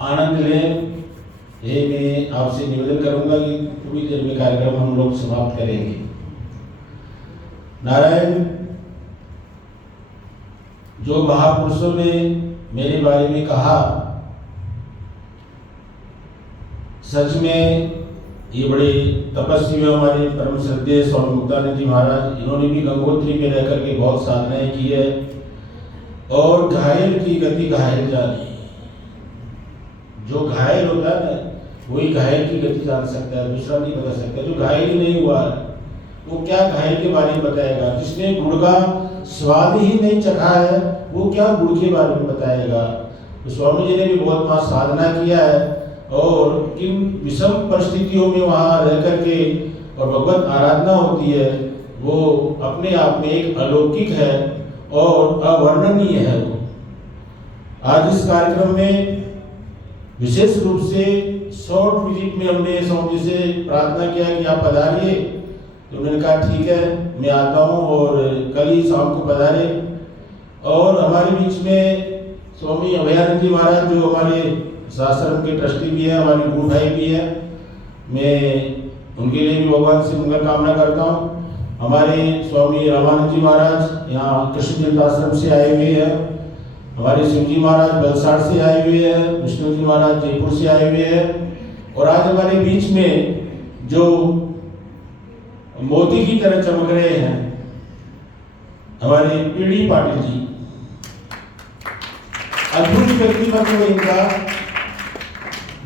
आनंद लें, ये मैं आपसे निवेदन करूंगा कि थोड़ी देर में कार्यक्रम हम लोग समाप्त करेंगे। नारायण, जो महापुरुषों ने मेरे बारे में कहा, सच में ये बड़े तपस्वी हमारे परम श्रद्धेय स्वामी मुक्तानंद जी महाराज, इन्होंने भी गंगोत्री में रह करके बहुत साधनाएं की है और घायल की गति घायल जानी। जो घायल होता है ना वही घायल की गति जान सकता है, दूसरा नहीं बता सकता। जो घायल ही नहीं हुआ वो क्या घायल के बारे में बताएगा? जिसने गुड़ का स्वाद ही नहीं चखा है वो क्या गुड़ के बारे में बताएगा? तो स्वामी जी ने भी बहुत वहाँ साधना किया है और किन विषम परिस्थितियों में वहाँ रह करके और भगवत आराधना होती है, वो अपने आप में एक अलौकिक है और अवर्णनीय है। वो आज इस कार्यक्रम में विशेष रूप से शॉर्ट विजिट में हमने स्वामी जी से प्रार्थना किया कि आप पधारिए, तो उन्होंने कहा ठीक है मैं आता हूँ और कल ही शाम को पधारे। और हमारे बीच में स्वामी अभयानंद जी महाराज जो हमारे आश्रम के ट्रस्टी भी है, हमारे गुरु भाई भी है, मैं उनके लिए भी भगवान से मंगल कामना करता हूँ। हमारे स्वामी रामानंद जी महाराज यहाँ कृष्ण तीर्थ आश्रम से आए हुए हैं, हमारे शिव जी महाराज बलसाड़ से आए हुए हैं, विष्णु जी महाराज जयपुर से आए हुए हैं और आज हमारे बीच में जो मोती की तरह चमक रहे हैं हमारे पीडी पाटिल जी, अद्भुत व्यक्तित्व इनका।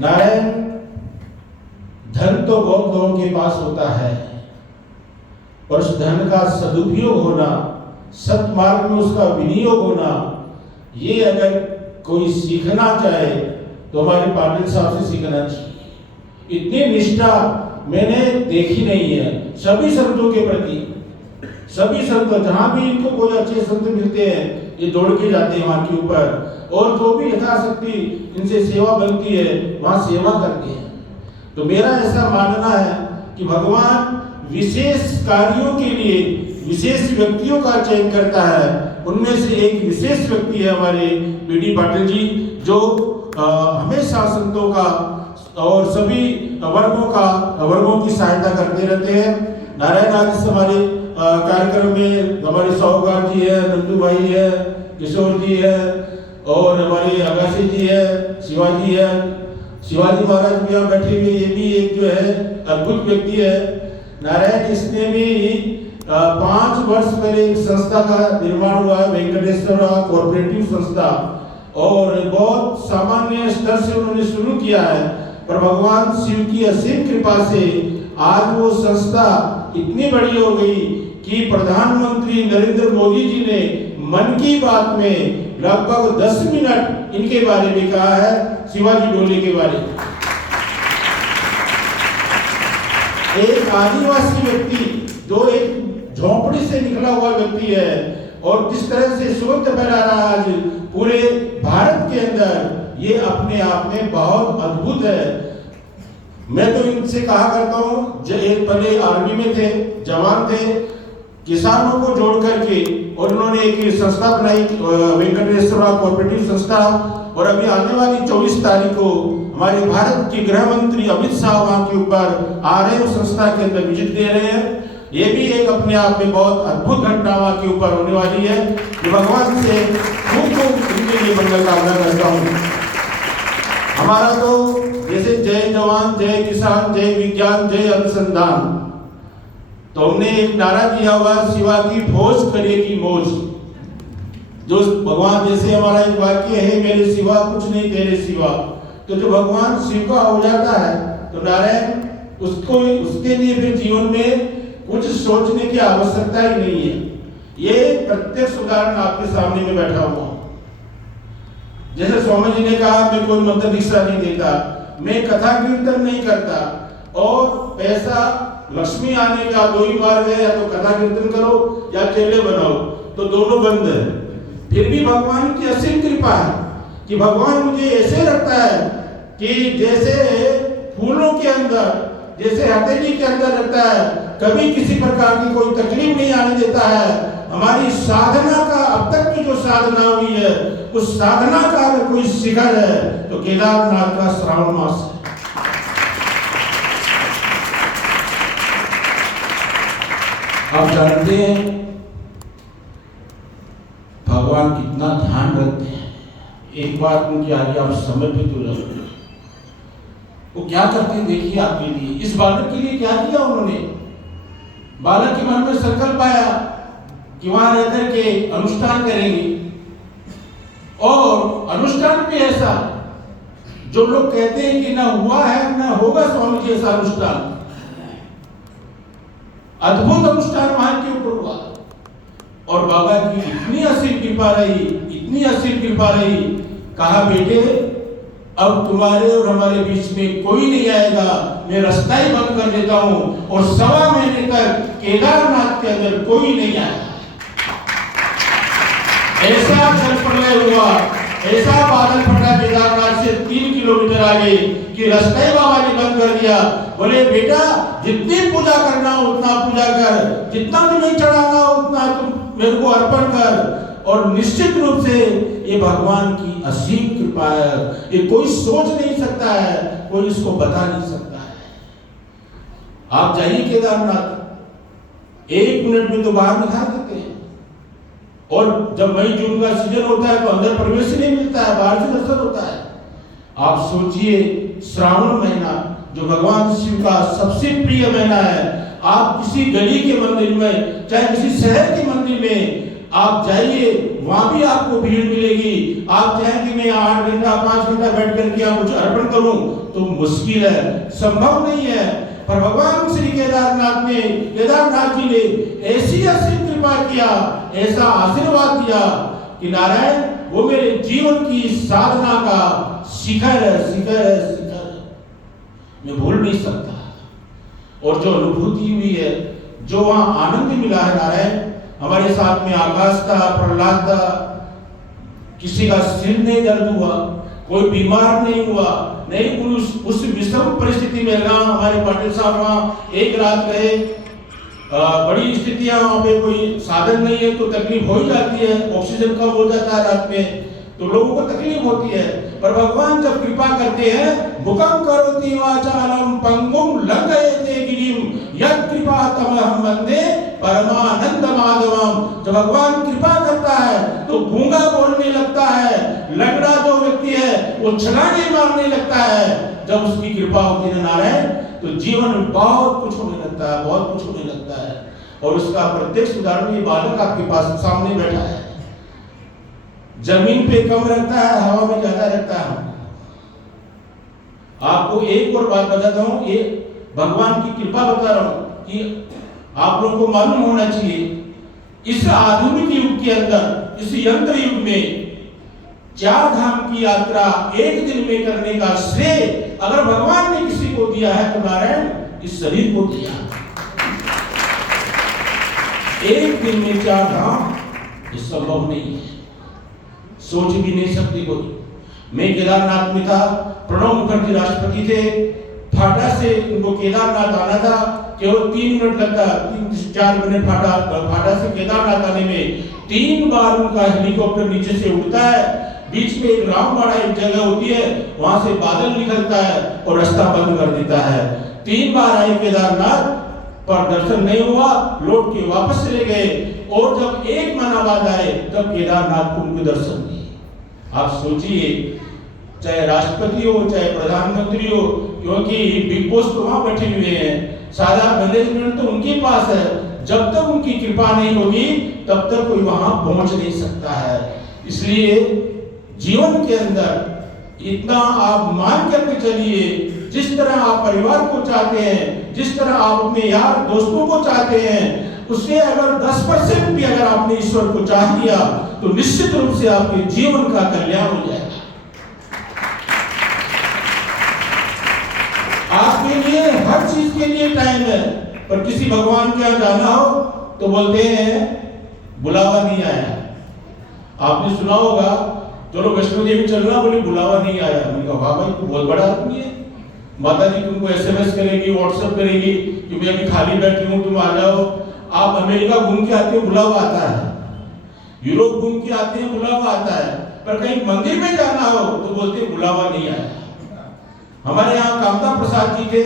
नारायण, धन तो बहुत लोगों के पास होता है और उस धन का सदुपयोग होना, सत्मार्ग में उसका विनियोग होना, ये अगर कोई सीखना चाहे तो हमारे पाटिल साहब से सीखना चाहिए। इतनी निष्ठा मैंने देखी नहीं है सभी संतों के प्रति। सभी संत जहां भी इनको कोई अच्छे संत मिलते हैं ये दौड़ के जाते हैं वहां के ऊपर और जो भी यथाशक्ति इनसे सेवा बनती है वहां सेवा करते हैं। तो मेरा ऐसा मानना है कि भगवान विशेष कार्यों के लिए विशेष व्यक्तियों का चयन करता है। उनमें से एक विशेष व्यक्ति है हमारे पीडी पाटिल जी, जो हमेशा संतों का और सभी वर्गों की सहायता करते रहते हैं। नारायण, आज हमारे कार्यक्रम में हमारे साहूकार जी है, नंदू भाई है, किशोर जी है और हमारे अगासी जी है, शिवाजी है, शिवाजी महाराज भी यहाँ बैठे हुए, ये भी एक जो है अद्भुत व्यक्ति है। नारायण, इसने भी 5 वर्ष पहले एक संस्था का निर्माण हुआ है, वेंकटेश्वर कोऑपरेटिव संस्था, और बहुत सामान्य स्तर से उन्होंने शुरू किया है, पर भगवान शिव की असीम कृपा से आज वो संस्था इतनी बड़ी हो गई कि प्रधानमंत्री नरेंद्र मोदी जी ने मन की बात में लगभग 10 मिनट इनके बारे में कहा है, शिवाजी डोले के बारे में। एक आदिवासी व्यक्ति जो एक झोंपड़ी से निकला हुआ व्यक्ति है और किस तरह से सुगंध फैला रहा है आज पूरे भारत के अंदर, ये अपने आप में बहुत अद्भुत है। मैं तो इनसे कहा करता हूँ, पहले आर्मी में थे, जवान थे, किसानों को जोड़ करके और उन्होंने एक संस्था बनाई वेंकटेश्वर कोऑपरेटिव संस्था, और अभी आने वाली 24 तारीख को हमारे भारत के गृह मंत्री अमित शाह वहां के ऊपर आ रहे हैं, संस्था के अंदर विजिट दे रहे हैं। ये भी एक अपने आप में बहुत अद्भुत घटना वहां के ऊपर होने वाली है। भगवान से खूब इनके लिए मंगल कामना करता हूँ। हमारा तो जैसे जय जवान, जय किसान, जय विज्ञान, जय अनुसंधान, तो हमने एक नारा दिया हुआ, शिवा की फौज करेगी मौज। जो भगवान, जैसे हमारा एक वाक्य है, मेरे सिवा कुछ नहीं तेरे सिवा, तो जो भगवान शिव का हो जाता है तो नारायण उसको उसके लिए फिर जीवन में कुछ सोचने की आवश्यकता ही नहीं है। ये प्रत्यक्ष उदाहरण आपके सामने में बैठा हुआ हूं। जैसे स्वामी जी ने कहा, मैं कोई मंत्र दीक्षा नहीं देता, मैं कथा कीर्तन नहीं करता, और पैसा लक्ष्मी आने का 2 ही मार्ग है, या तो कथा कीर्तन करो या चेले बनाओ, तो दोनों बंद है। फिर भी भगवान की असीम कृपा है कि भगवान मुझे ऐसे रखता है कि जैसे फूलों के अंदर, जैसे हथेली के अंदर रखता है, कभी किसी प्रकार की कोई तकलीफ नहीं आने देता है। हमारी साधना का अब तक की जो साधना हुई है, उस साधना का अगर कोई शिखर है तो केदारनाथ का श्रावण मास है। आप जानते हैं भगवान कितना ध्यान रखते हैं। एक बात उनके आगे आप समर्पित हो जाते हैं। वो क्या करते हैं देखिए आपके लिए, इस बालक के लिए क्या किया उन्होंने। बालक के मन में संकल्प आया कि वहां रहकर के अनुष्ठान करेंगे, और अनुष्ठान भी ऐसा जो लोग कहते हैं कि ना हुआ है ना होगा स्वामी जी ऐसा अनुष्ठान, अद्भुत अनुष्ठान वहां के ऊपर हुआ। और बाबा की इतनी असीम कृपा रही, इतनी असीम कृपा रही, कहा बेटे अब तुम्हारे और हमारे बीच में कोई नहीं आएगा, मैं रास्ता ही बंद कर देता हूं, और 1.25 महीने तक केदारनाथ के अंदर कोई नहीं आया। ऐसा जल प्रलय हुआ, ऐसा बादल फटा केदारनाथ से 3 किलोमीटर आगे कि रास्ता ही बाबा ने बंद कर दिया। बोले बेटा जितनी पूजा करना हो उतना पूजा कर, जितना तुम्हें चढ़ाना हो उतना तुम मेरे को अर्पण कर, और निश्चित रूप से ये भगवान की असीम कृपा है। ये कोई सोच नहीं सकता है, कोई इसको बता नहीं सकता है। आप जाइए केदारनाथ, 1 मिनट में तो बाहर निकाल देते हैं, और जब मई जून का सीजन होता है तो अंदर प्रवेश ही नहीं मिलता है, बाहर से दर्शन होता है। आप सोचिए श्रावण महीना जो भगवान शिव का सबसे प्रिय महीना है, आप किसी गली के मंदिर में, चाहे किसी शहर के मंदिर में आप जाइए, वहां भी आपको भीड़ मिलेगी। आप चाहें कि मैं 8 घंटा 5 घंटा बैठ करके आप कुछ अर्पण करूं तो मुश्किल है, संभव नहीं है। पर भगवान श्री केदारनाथ जी ने ऐसी असीम कृपा किया, ऐसा आशीर्वाद दिया कि नारायण वो मेरे जीवन की साधना का शिखर है, शिखर है, शिखर है, मैं भूल नहीं सकता। और जो अनुभूति हुई है, जो वहां आनंद मिला है नारायण, हमारे साथ में आकाश था, प्रहलाद था, किसी का सिर नहीं दर्द हुआ, कोई बीमार नहीं हुआ, नहीं उस विषम परिस्थिति में रहा। हमारे पाटिल साहब वहाँ 1 रात रहे, बड़ी स्थितियां, वहाँ पे कोई साधन नहीं है तो तकलीफ हो ही जाती है, ऑक्सीजन कम हो जाता है रात में तो लोगों को तकलीफ होती है। पर भगवान जब कृपा करते हैं, मुकम करोति वाचालम पंगुम लंघयते गिरिम यत् कृपा तमहं वंदे परमानंद माधवम। जब भगवान कृपा करता है तो गूंगा बोलने लगता है, लंगड़ा जो व्यक्ति है वो छलांगे मारने लगता है। जब उसकी कृपा होती है नारायण तो जीवन में बहुत कुछ होने लगता है, बहुत कुछ होने लगता है। और उसका प्रत्यक्ष उदाहरण ये बालक आपके पास सामने बैठा है, जमीन पे कम रहता है, हवा में ज्यादा रहता है। आपको एक और बात बताता हूं, ये भगवान की कृपा बता रहा हूं कि आप लोगों को मालूम होना चाहिए, इस आधुनिक युग के अंदर, इस यंत्र युग में 4 धाम की यात्रा 1 दिन में करने का श्रेय अगर भगवान ने किसी को दिया है तो नारायण इस शरीर को दिया। 1 दिन में 4 धाम ये संभव नहीं है, सोच भी नहीं सकती कोई। मैं केदारनाथ में था, प्रणब मुखर्जी राष्ट्रपति थे, फाटा से उनको केदारनाथ आना था, केवल 3 मिनट लगता, 3-4 मिनट फाटा से केदारनाथ आने में। 3 बार उनका हेलीकॉप्टर नीचे से उड़ता है, बीच में एक रामबाड़ा एक जगह होती है, वहां से बादल निकलता है और रास्ता बंद कर देता है। 3 बार आए केदारनाथ पर दर्शन नहीं हुआ, लौट के वापस चले गए, और जब 1 महीना बाद आए तब केदारनाथ को उनके दर्शन दिए। आप सोचिए, चाहे राष्ट्रपति हो चाहे प्रधानमंत्री हो, क्योंकि बिग बॉस तो वहां बैठे हुए हैं, सारा मैनेजमेंट तो उनके पास है, जब तक उनकी कृपा नहीं होगी तब तक कोई वहां पहुंच नहीं सकता है। इसलिए जीवन के अंदर इतना आप मान करके चलिए, जिस तरह आप परिवार को चाहते हैं, जिस तरह आप अपने यार दोस्तों को चाहते हैं, उससे अगर 10% भी अगर आपने ईश्वर को चाह लिया तो निश्चित रूप से आपके जीवन का कल्याण हो जाएगा। आपके लिए हर चीज के लिए टाइम है, पर किसी भगवान के यहाँ जाना हो तो बोलते हैं बुलावा नहीं आया। आपने सुना होगा, चलो वैष्णो देवी चलना, बोले बुलावा नहीं आया। मैंने कहा वाह भाई तू बहुत बड़ा आदमी है, माता जी तुमको SMS करेगी, WhatsApp करेगी कि मैं अभी खाली बैठी हूँ, तुम आ जाओ। आप अमेरिका घूम के आते हो बुलावा आता है, यूरोप घूम के आते हैं बुलावा आता है, पर कहीं मंदिर में जाना हो तो बोलते हैं बुलावा नहीं आया। हमारे यहाँ कामता प्रसाद जी थे,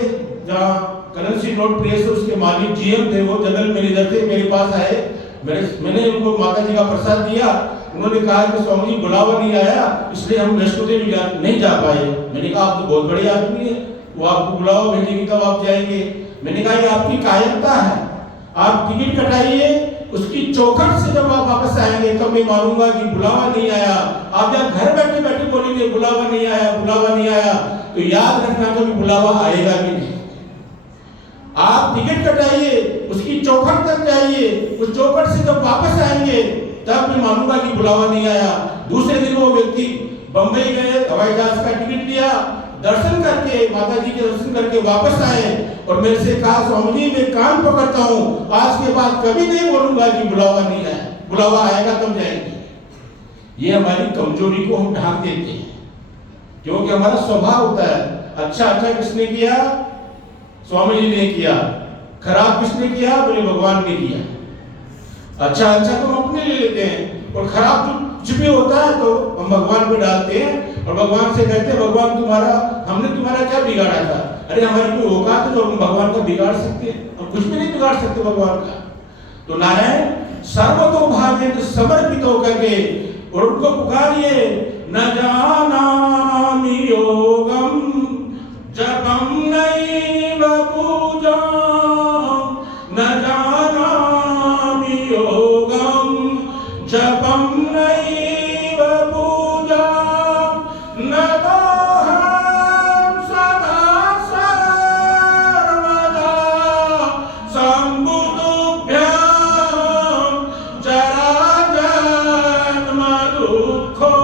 जहाँ करेंसी नोट प्रेस उसके मालिक जीएम थे, वो जनरल मैनेजर थे, मेरे पास आए, मैंने उनको माता जी का प्रसाद दिया। उन्होंने कहा कि स्वामी जी बुलावा नहीं आया इसलिए हम वैष्णो देवी नहीं जा पाए। मैंने कहा आप तो बहुत बड़े आदमी है, वो आपको बुलावा भेजेगी तब आप जाएंगे। मैंने कहा ये आपकी कायरता है, आप टिकट कटाइए, उसकी चौखट से जब आप वापस आएंगे तब मैं मानूंगा कि बुलावा नहीं आया। आप जब घर बैठे बैठे बोलेंगे बुलावा नहीं आया, बुलावा नहीं आया, तो याद रखना कभी बुलावा आएगा भी नहीं। आप टिकट कटाइए, उसकी चौखट तक जाइए, उस चौखट से जब वापस आएंगे तब मैं मानूंगा कि बुलावा नहीं आया। दूसरे दिन वो व्यक्ति बंबई गए, हवाई जहाज का टिकट लिया, दर्शन करके माता जी के दर्शन करके वापस आए और मेरे से कहा स्वामी जी मैं कान पकड़ता हूँ, आज के बाद कभी नहीं बोलूंगा कि बुलावा नहीं आया, बुलावा आएगा तब जाएंगे। ये हमारी कमजोरी को हम ढांक देते हैं, क्योंकि हमारा स्वभाव होता है अच्छा अच्छा किसने किया, स्वामी जी ने किया, खराब किसने किया, बोले भगवान ने किया। अच्छा अच्छा तो हम अपने ले लेते हैं और खराब जो भी होता है तो हम भगवान पे डालते हैं और भगवान से कहते हैं भगवान हमने तुम्हारा क्या बिगाड़ा था। अरे हमारी कोई औकात है तो हम भगवान का बिगाड़ सकते हैं, हम कुछ भी नहीं बिगाड़ सकते भगवान का। तो नारायण सर्वतोभावेन समर्पित होकर के और उनको पुकारिए, न जानामि योगम जपम नैव पूजाम, न जानामि योगम जपम नैव पूजाम, न दोहं सदा सर्वदा संबुद्धुभ्यां जरा जन्म दुःखो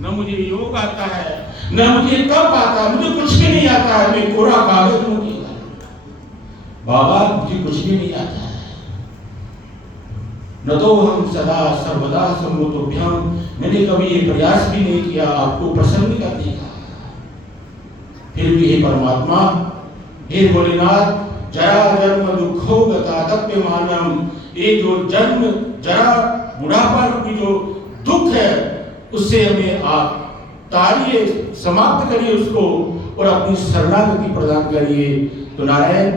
न मुझे योग आता है, न मुझे तप आता है, मुझे कुछ भी नहीं आता है, मैं कोरा कागज हूं। बाबा मुझे कुछ भी नहीं आता है, न तो हम सदा सर्वदा संबुद्धुभ्यां, मैंने कभी ये प्रयास भी नहीं किया आपको प्रसन्न करने का। फिर भी हे परमात्मा, हे भोलेनाथ, जरा जन्म दुखो गतादप्यमानम, ये जो जन्म जरा बुढ़ापा की जो दुख है उससे हमें आप ताड़िए, समाप्त करिए उसको और अपनी शरणागति प्रदान करिए। तो नारायण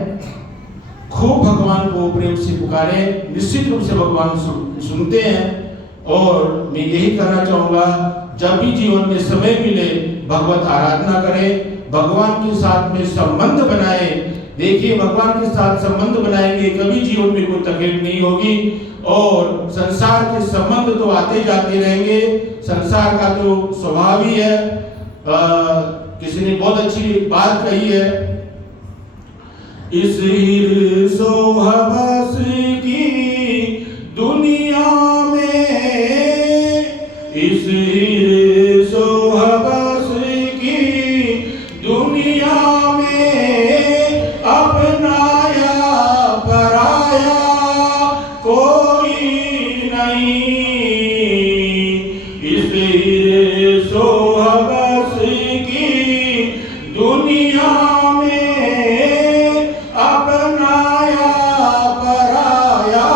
खूब भगवान को प्रेम से पुकारे, निश्चित रूप से भगवान सुनते हैं। और मैं यही करना चाहूँगा, जब भी जीवन में समय मिले भगवत आराधना करें, भगवान के साथ में संबंध बनाए। देखिए भगवान के साथ संबंध बनाएंगे कभी जीवन में कोई तकलीफ नहीं होगी और संसार के संबंध तो आते जाते रहेंगे, संसार का तो स्वभाव ही है। किसी ने बहुत अच्छी बात कही है, इस हिर्सो हवस की दुनिया में, इस हिर्सो हवस की दुनिया में अपनाया पराया कोई नहीं। इस हिर्सो हवस की दुनिया में अपनाया पराया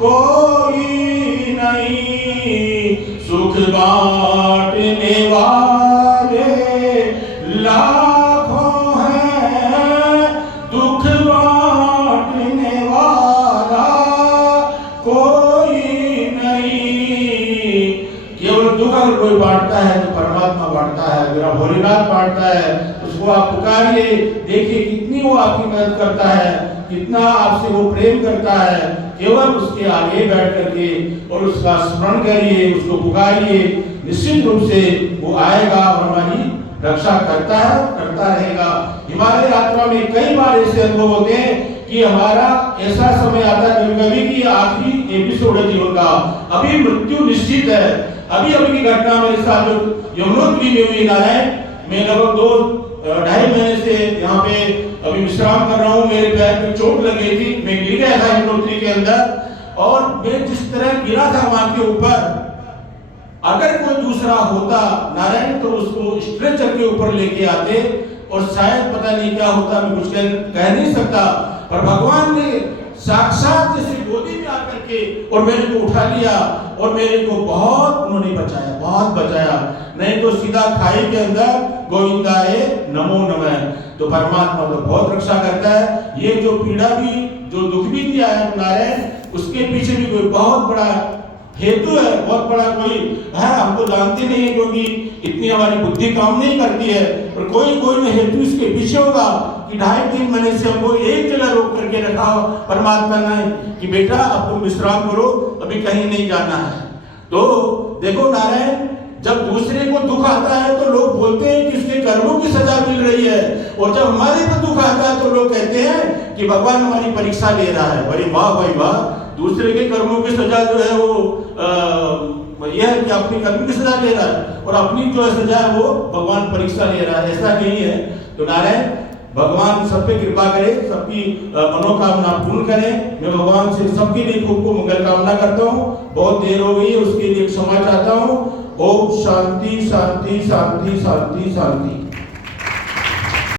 कोई नहीं। सुख बांटने वाले लाखों हैं, दुख बांटने वाला कोई आशीर्वाद बांटता है, उसको आप पुकारिए, देखिए कितनी वो आपकी मदद करता है, कितना आपसे वो प्रेम करता है। केवल उसके आगे बैठ करके और उसका स्मरण करिए, उसको पुकारिए, निश्चित रूप से वो आएगा और हमारी रक्षा करता है, करता रहेगा। हमारे आत्मा में कई बार ऐसे अनुभव होते हैं कि हमारा ऐसा समय आता है कभी-कभी कि आखिरी एपिसोड है जीवन का, अभी मृत्यु निश्चित है। अभी की घटना मेरे साथ जो यमुनोत्री में हुई नारायण, मैं लगभग 2.5 महीने से यहाँ पे अभी विश्राम कर रहा हूँ। मेरे पैर में चोट लगी थी, मैं गिर गया था यमुनोत्री के अंदर, और मैं जिस तरह गिरा था वहां के ऊपर, अगर कोई दूसरा होता नारायण तो उसको स्ट्रेचर के ऊपर लेके आते और शायद पता नहीं क्या होता, मैं कुछ कह नहीं सकता। पर भगवान ने साक्षात जैसे गोदी में आकर के और मेरे को उठा लिया और मेरे को बहुत उन्होंने बचाया, बहुत बचाया। नहीं तो सीधा खाई के अंदर गोविंदाए नमो नमः। तो परमात्मा तो बहुत रक्षा करता है। ये जो पीड़ा भी, जो दुख भी दिया है नारायण, उसके पीछे भी कोई बहुत बड़ा हेतु है, बहुत बड़ा कोई है, हम तो जानते नहीं है क्योंकि इतनी हमारी बुद्धि काम नहीं करती है। पर कोई न हेतु इसके पीछे होगा कि 2.5-3 महीने से हमको एक जगह रोक करके रखा परमात्मा ने कि बेटा अब तुम विश्राम करो, अभी कहीं नहीं जाना है। तो देखो नारायण, जब दूसरे को दुख आता है तो लोग बोलते हैं कि उसके कर्मों की सजा मिल रही है, और जब हमारे पर दुख आता है तो लोग कहते हैं कि भगवान हमारी परीक्षा ले रहा है। अरे वाह भाई वाह, दूसरे के कर्मों की सजा जो है वो यह है कि अपनी कर्म की सजा ले रहा है, और अपनी जो सजा है वो भगवान परीक्षा ले रहा है, ऐसा नहीं है। तो नारायण भगवान सब पे कृपा करे, सबकी मनोकामना पूर्ण करें। मैं भगवान से सबके लिए खूब मंगल कामना करता हूँ। बहुत देर हो गई है, उसके लिए क्षमा चाहता हूँ। ओम शांति शांति शांति शांति शांति।